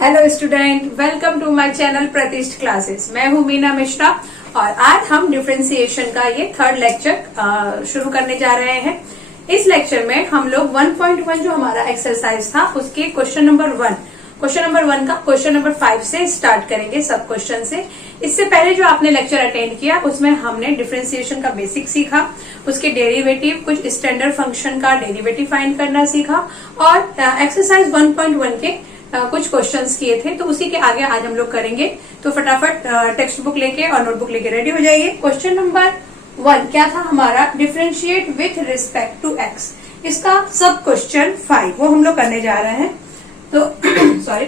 Hello student, welcome to my channel Pratishth classes. मैं हूँ मीना मिश्रा और आज हम डिफरेंशिएशन का ये थर्ड लेक्चर शुरू करने जा रहे हैं। इस लेक्चर में हम लोग 1.1 जो हमारा एक्सरसाइज था उसके क्वेश्चन नंबर 1 का क्वेश्चन नंबर 5 से स्टार्ट करेंगे, सब क्वेश्चन से। इससे पहले जो आपने लेक्चर अटेंड किया उसमें हमने डिफरेंशिएशन का बेसिक सीखा, उसके डेरिवेटिव, कुछ स्टैंडर्ड फंक्शन का डेरिवेटिव फाइंड करना सीखा और एक्सरसाइज 1.1 के कुछ क्वेश्चंस किए थे। तो उसी के आगे आज हम लोग करेंगे। तो फटाफट टेक्स्ट बुक लेके और नोटबुक लेके रेडी हो जाइए। क्वेश्चन नंबर 1 क्या था हमारा? Differentiate with respect to x. इसका सब क्वेश्चन 5 वो हम लोग करने जा रहे हैं। तो सॉरी,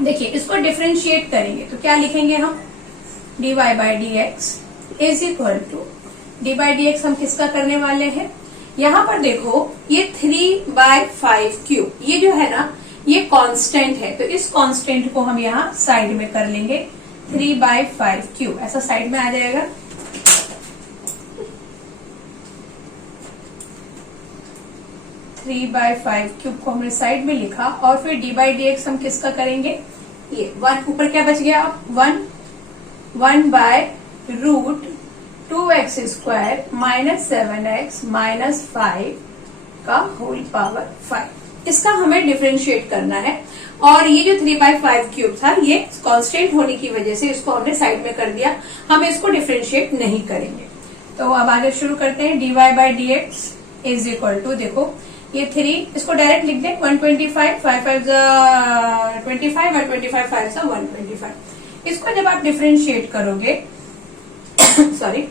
देखिए इसको डिफरेंशिएट करेंगे तो क्या लिखेंगे हम? dy by d x is equal to d by d x हम किसका करने वाले हैं? यहाँ पर देखो ये 3/5 ये जो है ना ये कांस्टेंट है, तो इस कांस्टेंट को हम यहाँ साइड में कर लेंगे। 3/5 ऐसा साइड में आ जाएगा। थ्री बाई फाइव क्यूब को हमने साइड में लिखा और फिर डी बाई डी एक्स हम किसका करेंगे? ये 1 ऊपर क्या बच गया? अब 1 by root 2x² minus 7x minus 5 का होल पावर 5। इसका हमें डिफरेंशिएट करना है और ये जो 3/5 था ये कांस्टेंट होने की वजह से इसको हमने साइड में कर दिया, हम इसको डिफरेंशिएट नहीं करेंगे। तो अब आगे शुरू करते हैं। dy by d x is equal to, देखो ये 3, इसको डायरेक्ट लिख दें 125, 5 5 25 और 25 5 125। इसको जब आप डिफरेंशिएट करोगे सॉरी,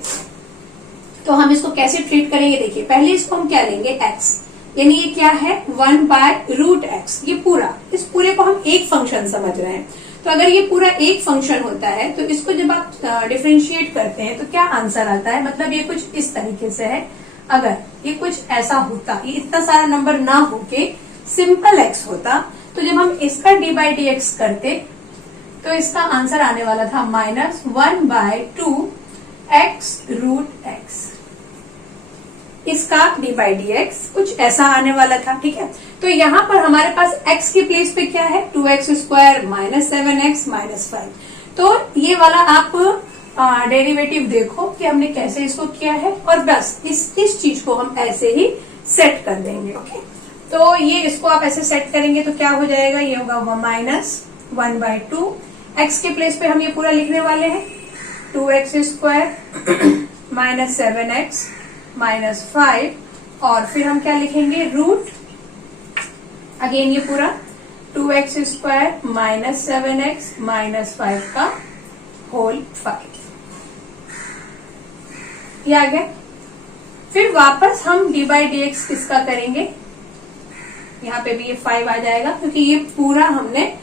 तो हम इसको कैसे ट्रीट करेंगे? देखिए पहले इसको हम क्या लेंगे? x, यानी ये क्या है? 1 बाय रूट एक्स। ये पूरा, इस पूरे को हम एक फंक्शन समझ रहे हैं। तो अगर ये पूरा एक फंक्शन होता है तो इसको जब आप डिफरेंशिएट करते हैं तो क्या आंसर आता है? मतलब ये कुछ इस तरीके से है। अगर ये कुछ ऐसा होता, ये इतना सारा नंबर ना होके सिंपल एक्स होता, तो जब हम इसका डी बाई डी एक्स करते तो इसका आंसर आने वाला था -1/2 एक्स रूट एक्स। इसका डी बाई डी एक्स कुछ ऐसा आने वाला था, ठीक है। तो यहाँ पर हमारे पास x के प्लेस पे क्या है? 2x² minus 7x minus 5। तो ये वाला आप डेरिवेटिव देखो कि हमने कैसे इसको किया है और बस इस चीज को हम ऐसे ही सेट कर देंगे। ओके, तो ये इसको आप ऐसे सेट करेंगे तो क्या हो जाएगा? ये होगा -1/2। x के प्लेस पे हम ये पूरा लिखने वाले हैं 2x² माइनस 7x माइनस 5 और फिर हम क्या लिखेंगे? रूट, अगेन ये पूरा 2x² माइनस 7x माइनस 5 का होल 5। ये आ गया। फिर वापस हम डी बाई डी एक्स किसका करेंगे? यहाँ पे भी ये 5 आ जाएगा क्योंकि ये पूरा हमने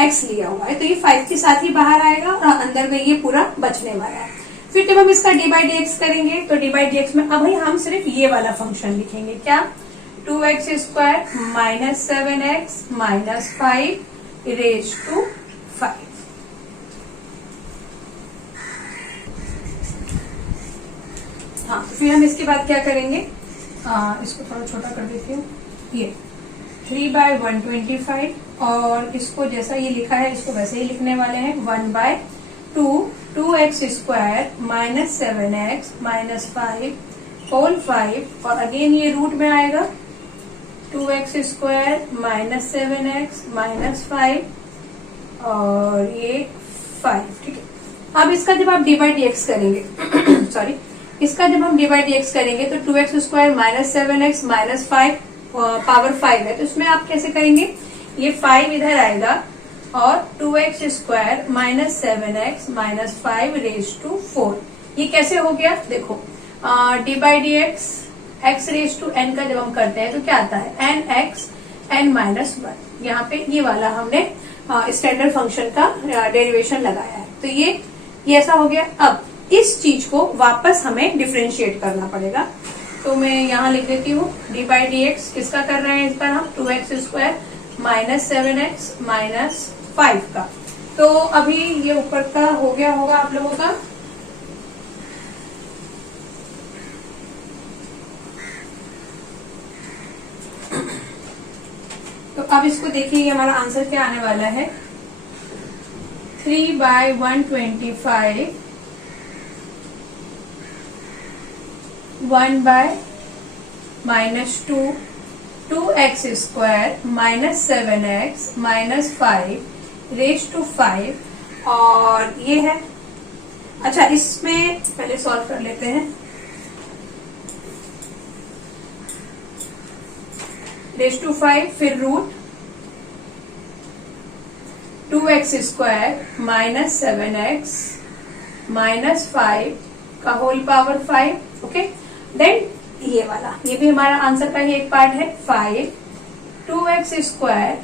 x लिया हुआ है, तो ये 5 के साथ ही बाहर आएगा और अंदर में ये पूरा बचने वाला है। फिर जब हम इसका डी बाई डी एक्स करेंगे तो डी बाई डी एक्स में अब हम सिर्फ ये वाला फंक्शन लिखेंगे। क्या? 2x² minus 7x minus 5 raise to 5। हाँ, तो फिर हम इसके बाद क्या करेंगे? इसको थोड़ा छोटा कर देती हूँ। ये 3/125 और इसको जैसा ये लिखा है इसको वैसे ही लिखने वाले हैं। 1/2 2x² minus 7x minus 5 whole 5 और अगेन ये रूट में आएगा 2x² माइनस 7x माइनस 5 और ये 5, ठीक है। अब इसका जब आप डी बाई डी एक्स करेंगे सॉरी, इसका जब हम डी बाई डी एक्स करेंगे तो 2x² minus 7x minus 5 power 5 है, तो इसमें आप कैसे करेंगे? ये 5 इधर आएगा और 2x² minus 7x minus 5 raise to 4। ये कैसे हो गया? देखो d by d x x raise to n का जब हम करते हैं तो क्या आता है? nx n minus 1। यहाँ पे ये वाला हमने स्टैंडर्ड फंक्शन का डेरिवेशन लगाया है, तो ये ऐसा हो गया। अब इस चीज को वापस हमें डिफरेंशिएट करना पड़ेगा, तो मैं यहाँ लिख देती हूँ डी बाई डी एक्स किसका कर रहे हैं इस पर हम? 2x² माइनस 7x माइनस 5 का। तो अभी ये ऊपर का हो गया होगा आप लोगों का। तो अब इसको देखिए, हमारा आंसर क्या आने वाला है? 3/125 1/-2 2x square -7x -5 raise to 5 और ये है। अच्छा, इसमें पहले सॉल्व कर लेते हैं। रेज टू 5, फिर रूट 2x स्क्वायर -7x -5 का होल पावर 5। ओके, देन ये वाला, ये भी हमारा आंसर का ही एक पार्ट है। 5 2x square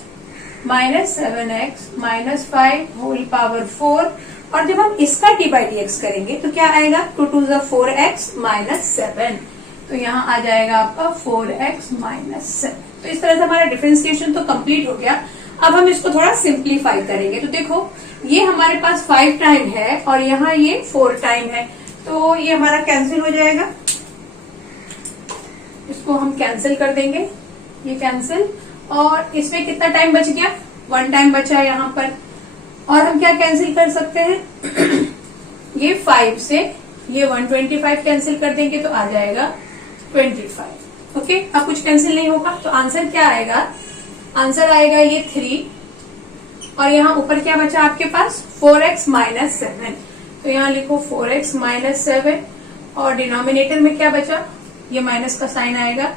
-7x -5 whole power 4। और जब हम इसका d/dx करेंगे तो क्या आएगा? 2 2 4x -7, तो यहाँ आ जाएगा आपका 4x -7। तो इस तरह से हमारा डिफरेंशिएशन तो कंप्लीट हो गया। अब हम इसको थोड़ा सिंप्लीफाई करेंगे। तो देखो, ये हमारे पास 5 टाइम है और यहाँ ये 4 टाइम है, तो ये हमारा कैंसिल हो जाएगा। इसको हम कैंसिल कर देंगे, ये कैंसिल। और इसमें कितना टाइम बच गया? 1 टाइम बचा है यहाँ पर। और हम क्या कैंसिल कर सकते हैं? ये 5 से ये 125 कैंसिल कर देंगे तो आ जाएगा 25। ओके, अब कुछ कैंसिल नहीं होगा, तो आंसर क्या आएगा? आंसर आएगा ये 3। और यहाँ ऊपर क्या बचा आपके पास? 4x -7। तो यहाँ लिखो 4x -7 और डिनोमिनेटर में क्या बचा? ये माइनस का साइन आएगा।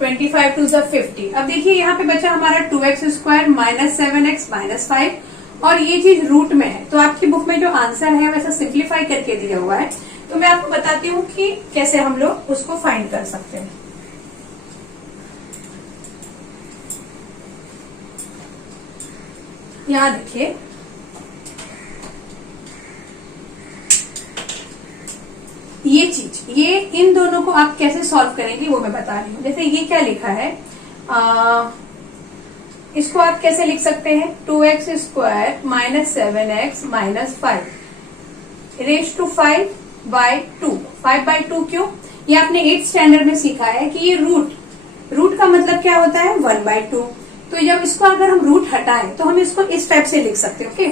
25 2 50। अब देखिए यहाँ पे बचा हमारा 2x स्क्वायर -7x -5 और ये चीज रूट में है। तो आपकी बुक में जो आंसर है वैसा सिंप्लीफाई करके दिया हुआ है, तो मैं आपको बताती हूँ कि कैसे हम लोग उसको फाइंड कर सकते हैं। यहाँ देखिए, ये चीज, ये इन दोनों को आप कैसे सॉल्व करेंगे वो मैं बता रही हूँ। जैसे ये क्या लिखा है, इसको आप कैसे लिख सकते हैं? 2x square -7x -5 raise to 5/2। 5/2 क्यों? ये आपने 8th स्टैंडर्ड में सीखा है कि ये रूट का मतलब क्या होता है? 1/2। तो जब इसको अगर हम रूट हटाएं तो हम इसको इस टाइप से लिख सकते हैं। ओके,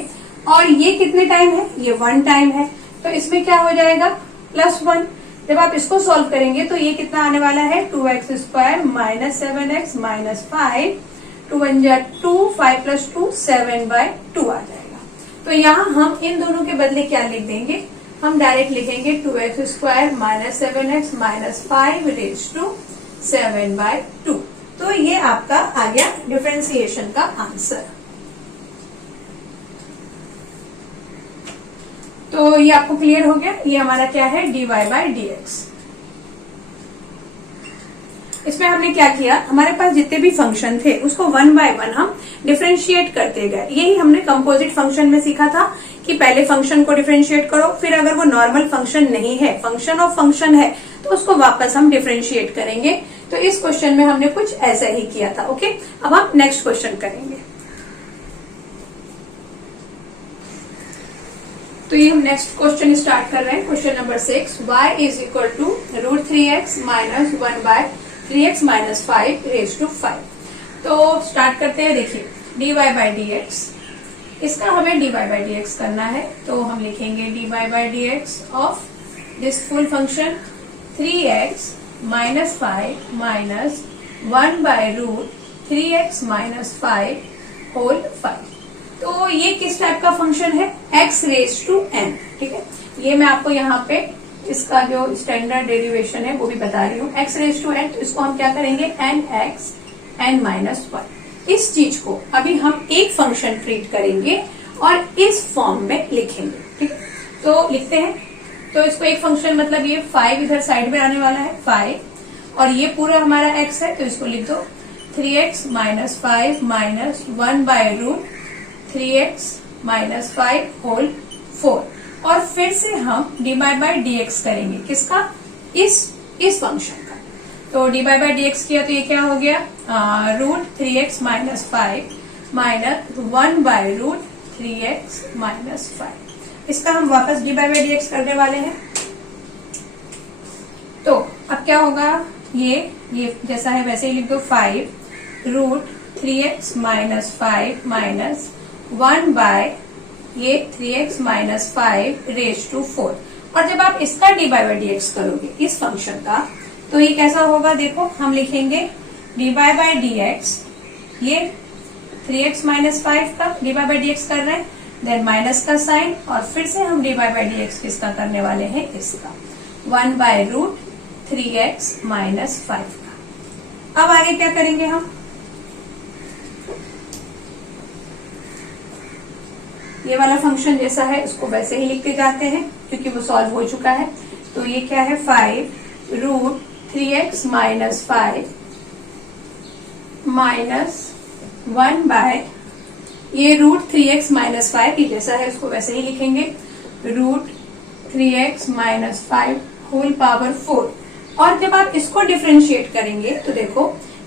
और ये कितने टाइम है? ये 1 टाइम है, तो इसमें क्या हो जाएगा? +1। जब आप इसको सॉल्व करेंगे तो ये कितना आने वाला है? 2x स्क्वायर -7x -5 2 1 2 5 + 2 7/2 आ जाएगा। तो यहाँ हम इन दोनों के बदले क्या लिख देंगे? हम डायरेक्ट लिखेंगे 2x square -7x -5 raise to 7/2। तो ये आपका आ गया डिफरेंशिएशन का आंसर। तो ये आपको क्लियर हो गया? ये हमारा क्या है? dy/dx। इसमें हमने क्या किया, हमारे पास जितने भी फंक्शन थे उसको 1 बाय 1 हम डिफरेंशिएट करते गए। यही हमने कंपोजिट फंक्शन में सीखा था कि पहले फंक्शन को डिफरेंशिएट करो, फिर अगर वो नॉर्मल फंक्शन नहीं है, फंक्शन ऑफ फंक्शन है, तो उसको वापस हम डिफरेंशिएट करेंगे। तो इस क्वेश्चन में हमने कुछ ऐसा ही किया था। ओके, अब हम नेक्स्ट क्वेश्चन करेंगे। तो ये हम नेक्स्ट क्वेश्चन स्टार्ट कर रहे हैं। Question number 6, y is equal to √3x - 1/3x - 5 raise to 5। तो स्टार्ट करते हैं। देखिए, dy/dx, इसका हमें dy/dx करना है, तो हम लिखेंगे dy/dx of this full function 3x - 5 - 1/√3x - 5 whole 5। तो ये किस टाइप का फंक्शन है? x raise to n। ठीक है, ये मैं आपको यहाँ पे इसका जो स्टैंडर्ड डेरिवेशन है वो भी बता रही हूँ। x रेज टू n, तो इसको हम क्या करेंगे? nx n-1। इस चीज को अभी हम एक फंक्शन ट्रीट करेंगे और इस फॉर्म में लिखेंगे। ठीक है, तो लिखते हैं। तो इसको एक फंक्शन मतलब ये 5 इधर साइड में आने वाला है 5, और ये पूरा हमारा x है, तो इसको लिख दो 3x - 5 - 1/√3x - 5 होल 4। और फिर से हम dy/dx करेंगे। किसका? इस फंक्शन का। तो dy/dx किया तो ये क्या हो गया? √3x - 5 - 1/√3x - 5। इसका हम वापस dy/dx करने वाले हैं। तो अब क्या होगा? ये जैसा है वैसे ही लिख दो 5 √3 3x माइनस 5 माइनस 1 बाय ये 3x माइनस 5 रेज टू 4। और जब आप इसका dy बाई डी एक्स करोगे इस फंक्शन का, तो ये कैसा होगा, देखो हम लिखेंगे dy बाई डी एक्स, ये 3x माइनस 5 का dy बाई डी एक्स कर रहे हैं, देन माइनस का साइन, और फिर से हम dy बाई डी एक्स किसका करने वाले हैं, इसका 1 बाय रूट 3x माइनस 5 का। अब आगे क्या करेंगे हम, ये वाला फंक्शन जैसा है उसको वैसे ही लिखते जाते हैं क्योंकि वो सॉल्व हो चुका है। तो ये क्या है, 5 root 3x minus 5 minus 1 by ये रूट 3x माइनस 5, ये जैसा है उसको वैसे ही लिखेंगे, root 3x minus 5 whole power 4। और जब आप इसको डिफरेंशिएट करेंगे तो देखो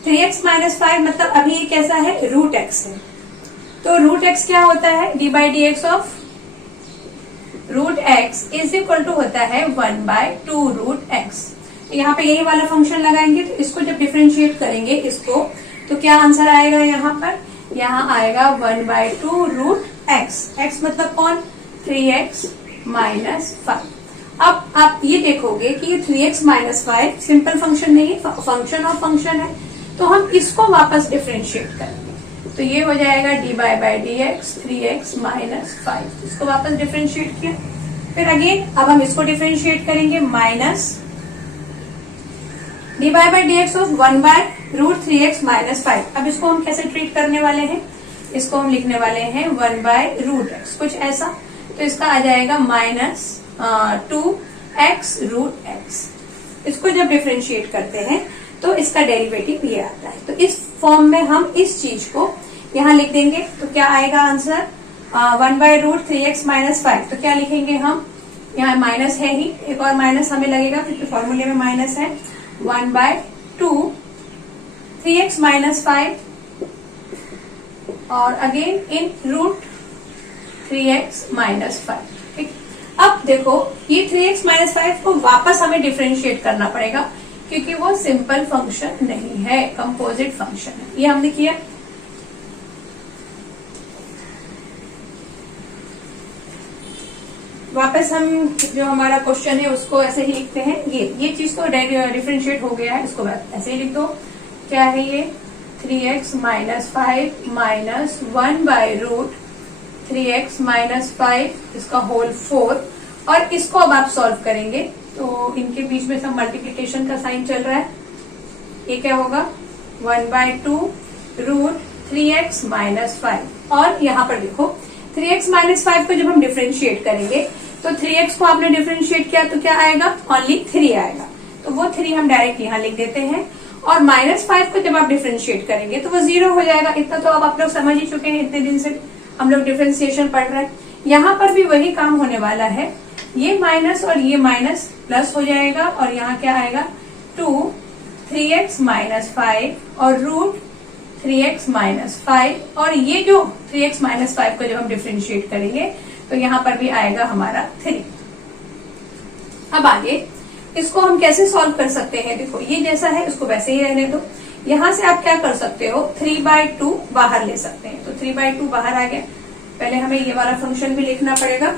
3x माइनस 5 मतलब अभी ये कैसा है, रूट x है। तो रूट x क्या होता है, d by d x of root x is equal to होता है 1 बाय 2 रूट x। यहाँ पे यही वाला फंक्शन लगाएंगे, तो इसको जब डिफरेंशिएट करेंगे इसको, तो क्या आंसर आएगा यहाँ पर, यहाँ आएगा 1 बाय 2 रूट x। x मतलब कौन, 3x माइनस 5। अब आप ये देखोगे कि ये 3x माइनस 5 सिंपल फंक्शन नहीं है, फंक्शन ऑफ फंक्शन है, तो हम इसको वापस डिफरेंशिएट करेंगे। तो ये हो जाएगा d by d x 3x minus 5, इसको वापस डिफरेंशिएट किया। फिर अगेन अब हम इसको डिफरेंशिएट करेंगे, minus d by d x of 1 by root 3x minus 5। अब इसको हम कैसे ट्रीट करने वाले हैं, इसको हम लिखने वाले हैं 1 बाय रूट x, कुछ ऐसा। तो इसका आ जाएगा माइनस 2x रूट x। इसको जब डिफरेंशिएट करते हैं तो इसका डेरिवेटिव ये आता है। तो इस फॉर्म में हम इस चीज को यहाँ लिख देंगे, तो क्या आएगा answer, 1 by root 3x minus 5। तो क्या लिखेंगे हम, यहाँ माइनस है ही, एक और माइनस हमें लगेगा क्योंकि फॉर्मूले में माइनस है, 1 बाय 2 3x माइनस 5 और again in root 3x minus 5। ठीक, अब देखो ये 3x माइनस 5 को वापस हमें डिफरेंशिएट करना पड़ेगा क्योंकि वो सिंपल फंक्शन नहीं है, कंपोजिट फंक्शन है। ये हमने किया। वापस हम जो हमारा क्वेश्चन है उसको ऐसे ही लिखते हैं। ये चीज तो डिफरेंशिएट हो गया है, इसको ऐसे ही लिख दो। क्या है ये, 3x minus 5 minus 1 by root 3x minus 5 इसका होल 4। और इसको अब आप सॉल्व करेंगे तो इनके बीच में सब मल्टीप्लीकेशन का साइन चल रहा है। ये क्या होगा, 1 बाय 2 रूट 3x माइनस 5। और यहाँ पर देखो 3x माइनस 5 को जब हम डिफरेंशिएट करेंगे तो 3x को आपने डिफरेंशिएट किया तो क्या आएगा, ओनली 3 आएगा। तो वो 3 हम डायरेक्ट यहाँ लिख देते हैं। और माइनस 5 को जब आप डिफरेंशिएट करेंगे तो वो 0 हो जाएगा। इतना तो अब आप लोग समझ ही चुके हैं, इतने दिन से हम लोग डिफरेंशिएशन पढ़ रहे हैं। यहाँ पर भी वही काम होने वाला है, ये माइनस और ये माइनस प्लस हो जाएगा और यहाँ क्या आएगा, 2 3x माइनस 5 और रूट 3x माइनस 5। और ये जो 3x माइनस 5 को जब हम डिफरेंशिएट करेंगे तो यहाँ पर भी आएगा हमारा 3। अब आगे इसको हम कैसे सॉल्व कर सकते हैं, देखो ये जैसा है उसको वैसे ही रहने दो। यहाँ से आप क्या कर सकते हो, 3/2 बाहर ले सकते हैं। तो 3/2 बाहर आ गया। पहले हमें ये वाला फंक्शन भी लिखना पड़ेगा।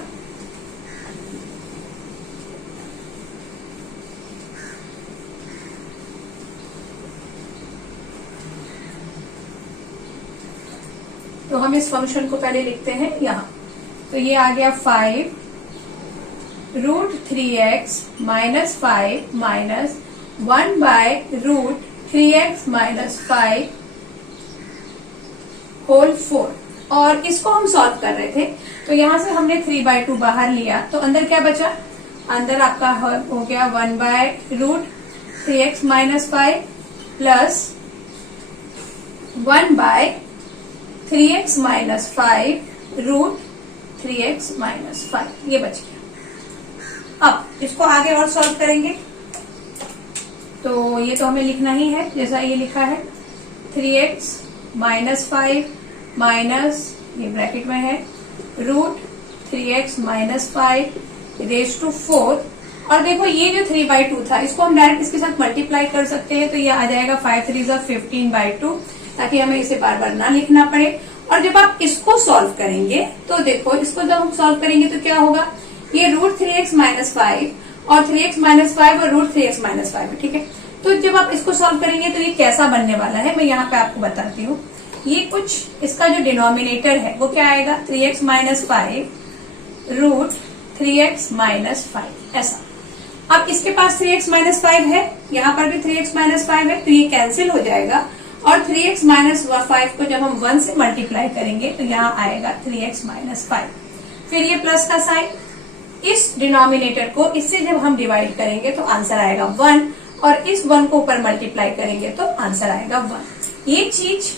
तो हम इस फंक्शन को पहले लिखते हैं यहाँ। तो ये आ गया 5 root 3x minus 5 minus 1 by root 3x minus 5 whole 4। और इसको हम सॉल्व कर रहे थे तो यहाँ से हमने 3/2 बाहर लिया तो अंदर क्या बचा, अंदर आपका हो गया 1 by root 3x minus 5 plus 1 by 3x minus 5 root 3x minus 5, ये बच गया। अब इसको आगे और सॉल्व करेंगे तो ये तो हमें लिखना ही है जैसा ये लिखा है, 3x माइनस 5 माइनस ये ब्रैकेट में है root 3x minus 5 raise to 4। और देखो ये जो 3/2 था इसको हम डायरेक्ट इसके साथ मल्टीप्लाई कर सकते हैं। तो ये आ जाएगा 5 3 15/2। ताकि हमें इसे बार बार ना लिखना पड़े। और जब आप इसको सॉल्व करेंगे तो देखो, इसको जब हम सॉल्व करेंगे तो क्या होगा, ये √3x - 5 और 3x - 5 और √3x - 5 है, ठीक है। तो जब आप इसको सॉल्व करेंगे तो ये कैसा बनने वाला है मैं यहाँ पे आपको बताती हूँ। ये कुछ इसका जो डिनोमिनेटर है वो क्या आएगा, 3x - 5 √3x - 5 ऐसा। अब इसके पास 3x - 5 है, यहाँ पर भी 3x - 5 है, तो ये कैंसिल हो जाएगा और 3x - 5 को जब हम 1 से मल्टीप्लाई करेंगे तो यहाँ आएगा 3x - 5। फिर ये प्लस का साइन, इस डिनोमिनेटर को इससे जब हम डिवाइड करेंगे तो आंसर आएगा 1 और इस 1 को ऊपर मल्टीप्लाई करेंगे तो आंसर आएगा 1। ये चीज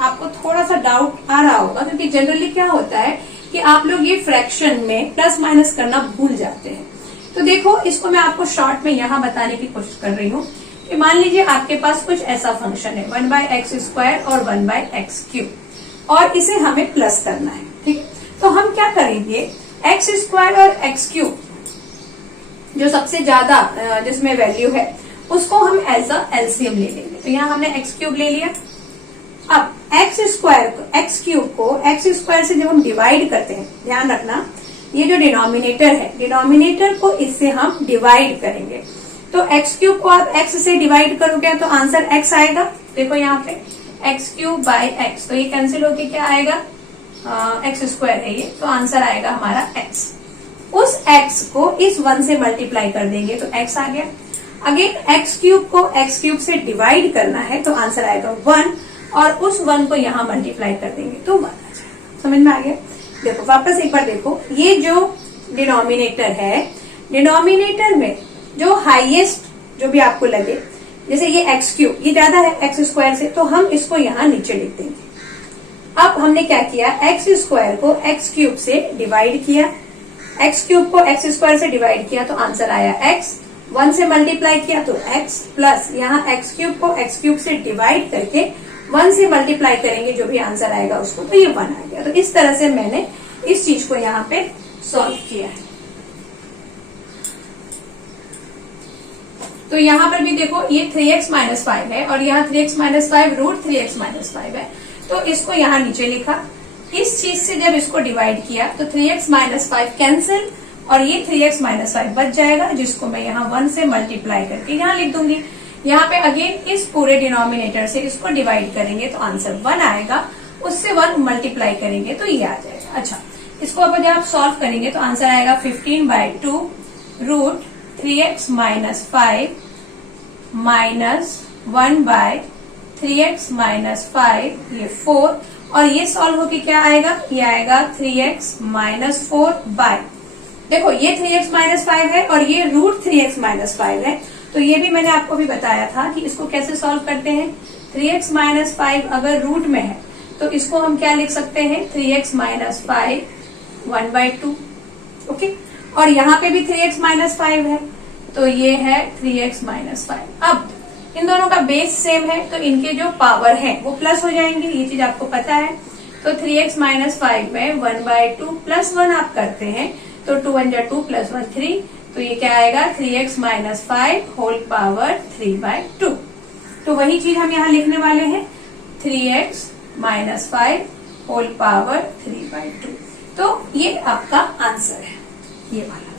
आपको थोड़ा सा डाउट आ रहा होगा क्योंकि जनरली क्या होता है कि आप लोग ये फ्रैक्शन में प्लस माइनस करना भूल जाते हैं। तो देखो, इसको मैं आपको शॉर्ट में यहाँ बताने की कोशिश कर रही हूँ कि मान लीजिए आपके पास कुछ ऐसा फंक्शन है 1/x² और 1/x³ और इसे हमें प्लस करना है, ठीक है। तो हम क्या करेंगे, x² और x³ जो सबसे ज्यादा जिसमें वैल्यू है उसको हम एज अ एलसीएम ले लेंगे। तो यहाँ हमने x³ ले लिया। अब x² को x³ को x² से जब हम डिवाइड करते हैं, ध्यान रखना ये जो डिनोमिनेटर है, डिनोमिनेटर को इससे हम डिवाइड करेंगे। तो x³ को आप x से डिवाइड करोगे तो आंसर x आएगा। देखो यहाँ पे x³/x, तो ये कैंसिल होके क्या आएगा, x² है ये, तो आंसर आएगा हमारा x। उस x को इस 1 से मल्टीप्लाई कर देंगे तो x आ गया। अगेन x³ को x³ से डिवाइड करना है तो आंसर आएगा 1 और उस 1 को यहाँ मल्टीप्लाई कर देंगे तो 1 आ जाएगा। समझ में आ गया। देखो वापस एक बार देखो, ये जो डिनोमिनेटर है, डिनोमिनेटर में जो हाईएस्ट जो भी आपको लगे, जैसे ये x³ ये ज्यादा है x² से, तो हम इसको यहाँ नीचे लिख देंगे। अब हमने क्या किया, x² को x³ से डिवाइड किया, x³ को x² से डिवाइड किया तो आंसर आया x। 1 से मल्टीप्लाई किया तो x प्लस यहाँ x³ को x³ से डिवाइड करके 1 से मल्टीप्लाई करेंगे जो भी आंसर आएगा उसको, तो ये 1 आ गया। तो इस तरह से मैंने इस चीज को यहाँ पे सॉल्व किया है। तो यहाँ पर भी देखो ये 3x - 5 है और यहाँ 3x - 5 √3x - 5 है, तो इसको यहाँ नीचे लिखा। इस चीज से जब इसको डिवाइड किया तो 3x - 5 कैंसिल और ये 3x - 5 बच जाएगा, जिसको मैं यहाँ 1 से मल्टीप्लाई करके यहाँ लिख दूंगी। यहाँ पे अगेन इस पूरे डिनोमिनेटर से इसको डिवाइड करेंगे तो आंसर 1 आएगा, उससे 1 मल्टीप्लाई करेंगे तो ये आ जाएगा। अच्छा, इसको अब जब आप सॉल्व करेंगे तो आंसर आएगा 15/2 √3x - 5 -1/3x - 5 ये 4 और ये सॉल्व होके क्या आएगा, ये आएगा 3x - 4 देखो ये 3x - 5 है और ये √3x - 5 है, तो ये भी मैंने आपको भी बताया था कि इसको कैसे सॉल्व करते हैं। 3x - 5 अगर रूट में है तो इसको हम क्या लिख सकते हैं, 3x - 5 1/2, ओके। और यहाँ पे भी 3x - 5 है तो ये है 3x - 5। अब इन दोनों का बेस सेम है तो इनके जो पावर है वो प्लस हो जाएंगे, ये चीज आपको पता है। तो 3x - 5 में 1/2 प्लस 1 आप करते हैं तो 2 1 2 + 1 3, तो ये क्या आएगा 3x - 5 होल पावर 3/2। तो वही चीज हम यहाँ लिखने वाले हैं 3x - 5 होल पावर 3/2। तो ये आपका आंसर है, ये वाला।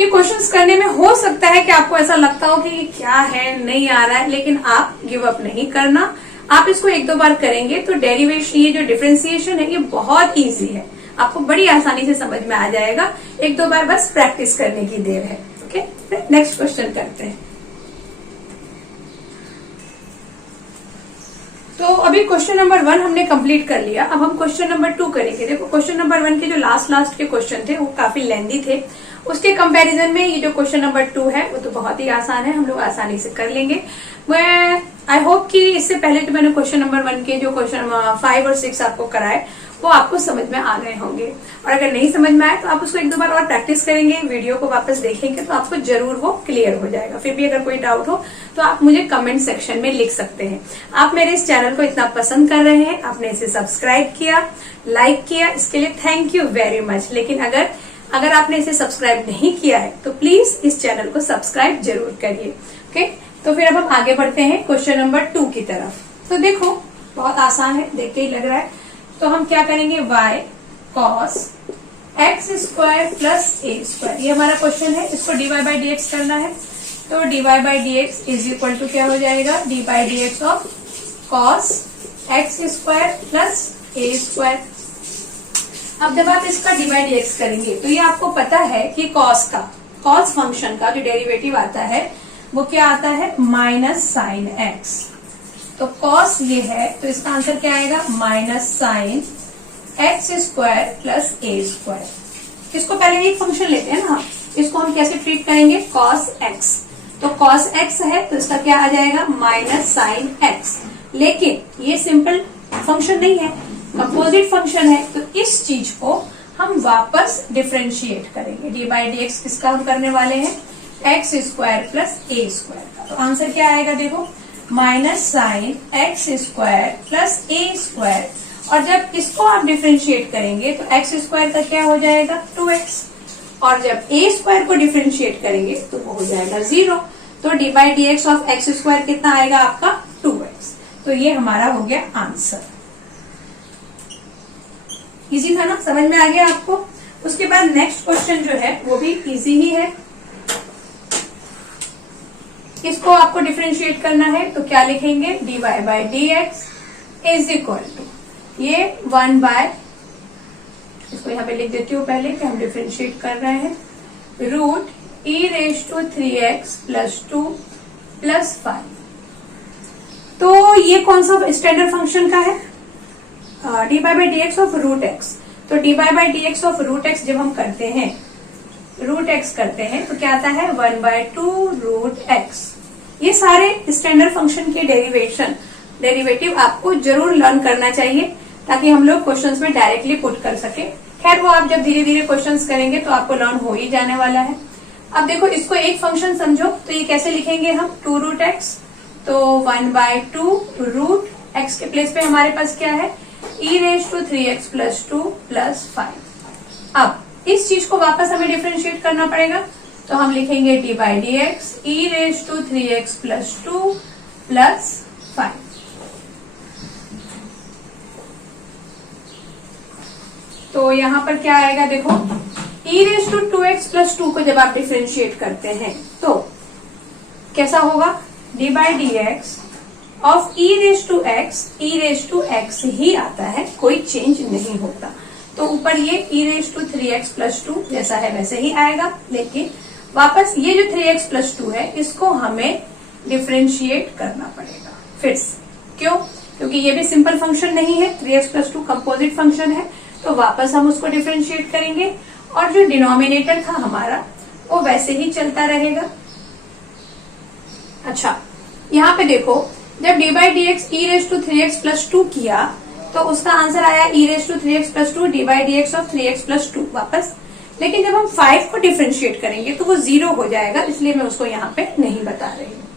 ये क्वेश्चंस करने में हो सकता है कि आपको ऐसा लगता हो कि ये क्या है, नहीं आ रहा है, लेकिन आप गिव अप नहीं करना। आप इसको 1-2 बार करेंगे तो डेरिवेशन, ये जो डिफरेंशिएशन है ये बहुत इजी है, आपको बड़ी आसानी से समझ में आ जाएगा। 1-2 बार बस प्रैक्टिस करने की देर है। ओके, नेक्स्ट क्वेश्चन करते हैं। तो अभी क्वेश्चन नंबर 1 हमने कंप्लीट कर लिया, अब हम क्वेश्चन नंबर 2 करेंगे। देखो क्वेश्चन नंबर 1 के जो लास्ट के क्वेश्चन थे वो काफी लेंदी थे, उसके कंपैरिजन में ये जो क्वेश्चन नंबर 2 है वो तो बहुत ही आसान है, हम लोग आसानी से कर लेंगे। मैं आई होप कि इससे पहले जो मैंने क्वेश्चन नंबर 1 के जो क्वेश्चन 5 और 6 आपको कराए वो आपको समझ में आ गए होंगे, और अगर नहीं समझ में आए तो आप उसको 1-2 बार और प्रैक्टिस करेंगे, वीडियो को वापस देखेंगे तो आपको जरूर वो क्लियर हो जाएगा। फिर भी अगर कोई डाउट हो तो आप मुझे कमेंट सेक्शन में लिख सकते हैं। आप मेरे इस चैनल को इतना पसंद कर रहे हैं, आपने इसे सब्सक्राइब किया, लाइक किया, इसके लिए थैंक यू वेरी मच। लेकिन अगर आपने इसे सब्सक्राइब नहीं किया है तो प्लीज इस चैनल को सब्सक्राइब जरूर करिए। ओके, तो फिर अब हम आगे बढ़ते हैं क्वेश्चन नंबर 2 की तरफ। तो देखो बहुत आसान है, देख के ही लग रहा है। तो हम क्या करेंगे, y cos x square plus a square, ये हमारा क्वेश्चन है, इसको dy बाई डी एक्स करना है। तो dy by d x is equal to क्या हो जाएगा, d by d x of cos x square plus a square. अब जब आप इसका डी बाई डी एक्स करेंगे तो ये आपको पता है कि cos फंक्शन का जो डेरिवेटिव आता है वो क्या आता है, माइनस साइन एक्स। तो cos ये है, तो इसका आंसर क्या आएगा, minus sine x square plus a square. इसको पहले एक फंक्शन लेते हैं ना, इसको हम कैसे ट्रीट करेंगे, cos x। तो cos x है तो इसका क्या आ जाएगा, माइनस साइन एक्स। लेकिन ये सिंपल फंक्शन नहीं है, कंपोजिट फंक्शन है, तो इस चीज को हम वापस डिफरेंशिएट करेंगे। डी बाई डी एक्स किसका हम करने वाले हैं, x square plus a square का। तो आंसर क्या आएगा, देखो minus sine x square plus a square. और जब इसको आप डिफरेंशिएट करेंगे तो एक्स स्क्वायर का क्या हो जाएगा, 2x। और जब ए स्क्वायर को डिफरेंशिएट करेंगे तो वो हो जाएगा 0। तो d by d x of x square कितना आएगा आपका, 2x। तो ये हमारा हो गया आंसर। इजी था ना, समझ में आ गया आपको। उसके बाद नेक्स्ट क्वेश्चन जो है वो भी इजी ही है। इसको आपको डिफरेंशिएट करना है तो क्या लिखेंगे, d y by d x is equal to ये 1 बाय, इसको यहाँ पे लिख देती हूँ पहले कि हम डिफरेंशिएट कर रहे हैं, root e raise to 3x plus 2 plus 5। तो ये कौन सा स्टैंडर्ड फंक्शन का है, d by by d x of root x. तो d by by d x of root x जब हम करते हैं, रूट एक्स करते हैं तो क्या आता है, 1/2 रूट एक्स। ये सारे स्टैंडर्ड फंक्शन के डेरिवेटिव आपको जरूर लर्न करना चाहिए ताकि हम लोग क्वेश्चंस में डायरेक्टली पुट कर सके। खैर वो आप जब धीरे धीरे क्वेश्चंस करेंगे तो आपको लर्न हो ही जाने वाला है। अब देखो इसको एक फंक्शन समझो, तो ये कैसे लिखेंगे हम, 2 रूट एक्स। तो 1/2 रूट एक्स के प्लेस पे हमारे पास क्या है, e raise to 3x plus 2 plus 5। अब इस चीज को वापस हमें डिफरेंशिएट करना पड़ेगा, तो हम लिखेंगे d by d x e raise to 3x plus 2 plus 5। तो यहाँ पर क्या आएगा, देखो ई रेज टू 2x प्लस 2 को जब आप डिफरेंशिएट करते हैं तो कैसा होगा, d by d x of e raise to x ही आता है, कोई चेंज नहीं होता। तो ऊपर ये ई रेज टू 3x प्लस 2 जैसा है वैसे ही आएगा, लेकिन वापस ये जो 3x प्लस 2 है इसको हमें डिफरेंशिएट करना पड़ेगा फिर से। क्यों, क्योंकि ये भी सिंपल फंक्शन नहीं है, 3x प्लस 2 कंपोजिट फंक्शन है। तो वापस हम उसको डिफरेंशिएट करेंगे और जो डिनोमिनेटर था हमारा वो वैसे ही चलता रहेगा। अच्छा यहाँ पे देखो, जब d by d x e raise to 3x plus 2 किया तो उसका आंसर आया e raise to 3x plus 2 d by d x of 3x plus 2 वापस। लेकिन जब हम 5 को डिफरेंशिएट करेंगे तो वो 0 हो जाएगा, इसलिए मैं उसको यहाँ पे नहीं बता रही हूँ।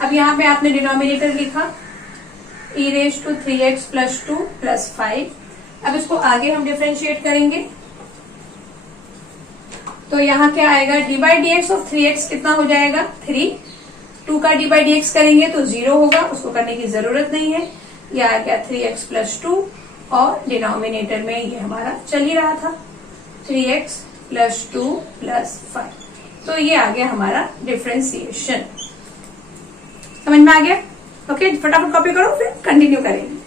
अब यहाँ पे आपने डिनोमिनेटर लिखा e raise to 3x plus 2 plus 5। अब इसको आगे हम डिफरेंशिएट करेंगे तो यहाँ क्या आएगा, D by d x of 3x कितना हो जाएगा, 3। 2 का डी बाई डी एक्स करेंगे तो 0 होगा, उसको करने की जरूरत नहीं है। यह आ गया 3x प्लस 2 और डिनोमिनेटर में ये हमारा चल ही रहा था 3x प्लस 2 प्लस 5। तो ये आ गया हमारा डिफरेंशिएशन। समझ में आ गया? ओके, फटाफट कॉपी करो फिर कंटिन्यू करेंगे।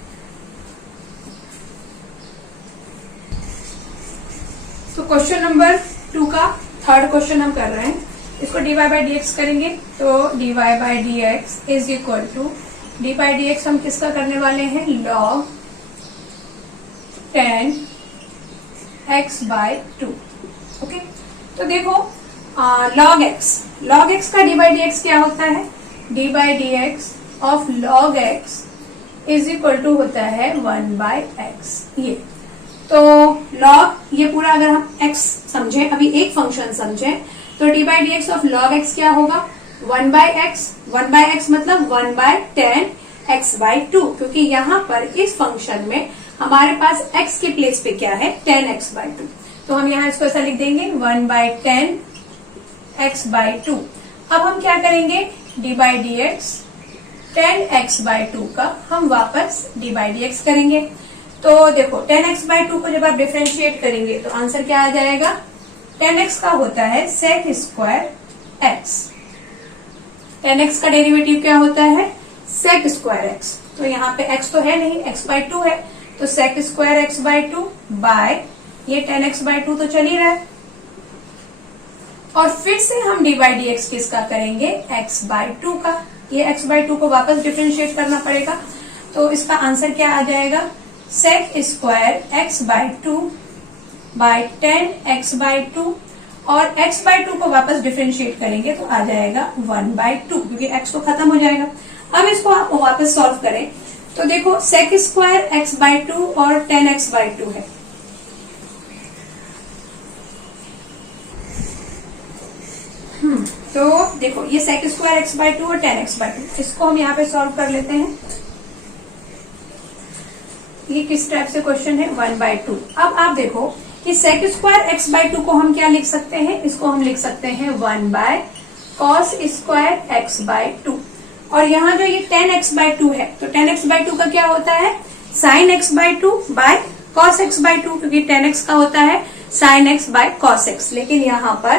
तो क्वेश्चन नंबर 2 का थर्ड क्वेश्चन हम कर रहे हैं। इसको d y by d x करेंगे तो d y by d x is equal to d by d x हम किसका करने वाले हैं, लॉग 10x बाय 2। ओके, तो देखो लॉग एक्स का डी बाई डी एक्स क्या होता है, d by d x of log x is equal to होता है 1 बाय एक्स। ये तो लॉग, ये पूरा अगर हम x समझें, अभी एक फंक्शन समझें, तो d by d x of log x क्या होगा, 1 बाय एक्स। 1 बाय एक्स मतलब 1 बाय 10x बाय 2, क्योंकि यहाँ पर इस फंक्शन में हमारे पास x के प्लेस पे क्या है, 10x बाय 2। तो हम यहाँ इसको ऐसा लिख देंगे 1 बाय 10x बाय 2। अब हम क्या करेंगे, D by d x 10x/2 का हम वापस डी बाई डी एक्स करेंगे। तो देखो 10x/2 को जब आप डिफ्रेंशिएट करेंगे तो आंसर क्या आ जाएगा, 10x का होता है सेक स्क्वायर x, 10x का डेरिवेटिव क्या होता है सेक स्क्वायर x। तो यहाँ पे x तो है नहीं, x/2 है, तो सेक स्क्वायर x/2 बाय ये 10x/2 तो चल ही रहा है, और फिर से हम डी बाई डी एक्स किसका करेंगे x/2 का। ये x/2 को वापस डिफ्रेंशिएट करना पड़ेगा, तो इसका आंसर क्या आ जाएगा sec square x/2 bye 10x/2, और x/2 को वापस डिफ्रेंशिएट करेंगे तो आ जाएगा 1/2, क्योंकि x तो खत्म हो जाएगा। अब इसको आप वापस सॉल्व करें तो देखो सेक स्क्वायर x/2 और 10x/2 है, तो देखो ये सेक स्क्वायर x/2 और 10x/2, इसको हम यहाँ पे सॉल्व कर लेते हैं। ये किस टाइप से क्वेश्चन है 1/2। अब आप देखो कि सेक स्क्वायर x/2 को हम क्या लिख सकते हैं, इसको हम लिख सकते हैं 1/cos स्क्वायर x/2, और यहाँ जो ये 10x/2 है तो 10x/2 का क्या होता है sin x/2 bye cos x/2, क्योंकि 10x का होता है sin x by cos x, लेकिन यहाँ पर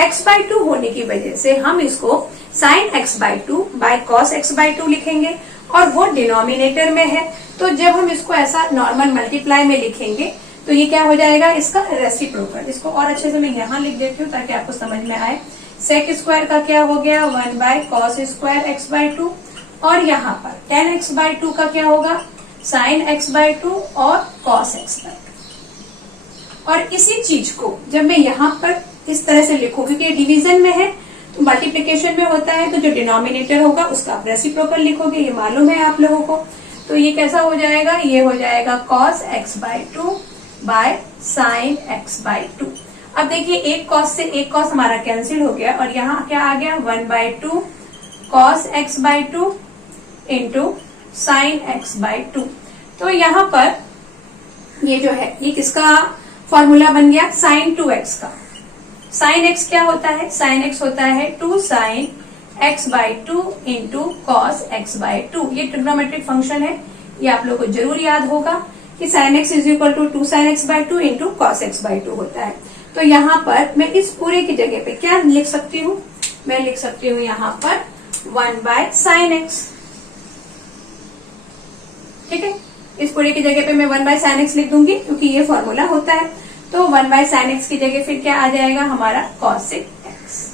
x/2 होने की वजह से हम इसको sin x/2 bye cos x/2 लिखेंगे, और वो डिनोमिनेटर में है, तो जब हम इसको ऐसा नॉर्मल मल्टीप्लाई में लिखेंगे तो ये क्या हो जाएगा इसका रेसिप्रोकल। इसको और अच्छे से मैं यहाँ लिख देती हूँ ताकि आपको समझ में आए। सेक स्क्वायर का क्या हो गया 1/cos स्क्वायर x/2, और यहाँ पर 10x/2 का क्या होगा sin x/2 और cos x/2। और इसी चीज को जब मैं यहाँ पर इस तरह से लिखूं, क्योंकि डिवीजन में है तो मल्टीप्लिकेशन में होता है, तो जो डिनोमिनेटर होगा उसका आप रेसिप्रोकल लिखोगे, ये मालूम है आप लोगों को। तो ये कैसा हो जाएगा, ये हो जाएगा cos x/2 bye sin x/2। अब देखिए एक cos से एक cos हमारा कैंसिल हो गया, और यहाँ क्या आ गया 1/2 cos x/2 into sin x/2। तो यहाँ पर ये जो है ये किसका फॉर्मूला बन गया sin 2x का। sin x क्या होता है, sin x होता है 2 sin x/2 into cos x/2। ये ट्रिग्नोमेट्रिक फंक्शन है, ये आप लोगों को जरूर याद होगा कि sin x is equal to 2 sin x/2 into cos x/2 होता है। तो यहाँ पर मैं इस पूरे की जगह पे क्या लिख सकती हूँ, मैं लिख सकती हूँ यहाँ पर 1/sin x, ठीक है। इस पूरे की जगह पे मैं 1/sin x लिख दूंगी, क्योंकि ये फॉर्मूला होता है। तो 1/sin x की जगह फिर क्या आ जाएगा हमारा cos x।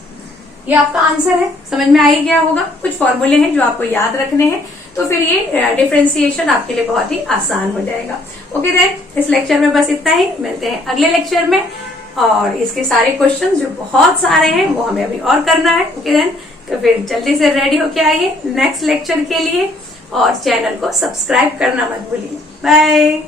ये आपका आंसर है, समझ में आ ही गया होगा। कुछ फॉर्मूले हैं जो आपको याद रखने हैं, तो फिर ये डिफरेंशिएशन आपके लिए बहुत ही आसान हो जाएगा। ओके देन, इस लेक्चर में बस इतना ही, मिलते हैं अगले लेक्चर में, और इसके सारे क्वेश्चन जो बहुत सारे हैं वो हमें अभी और करना है। ओके देन, तो फिर जल्दी से रेडी होके आइए नेक्स्ट लेक्चर के लिए, और चैनल को सब्सक्राइब करना मत भूलिए। बाय।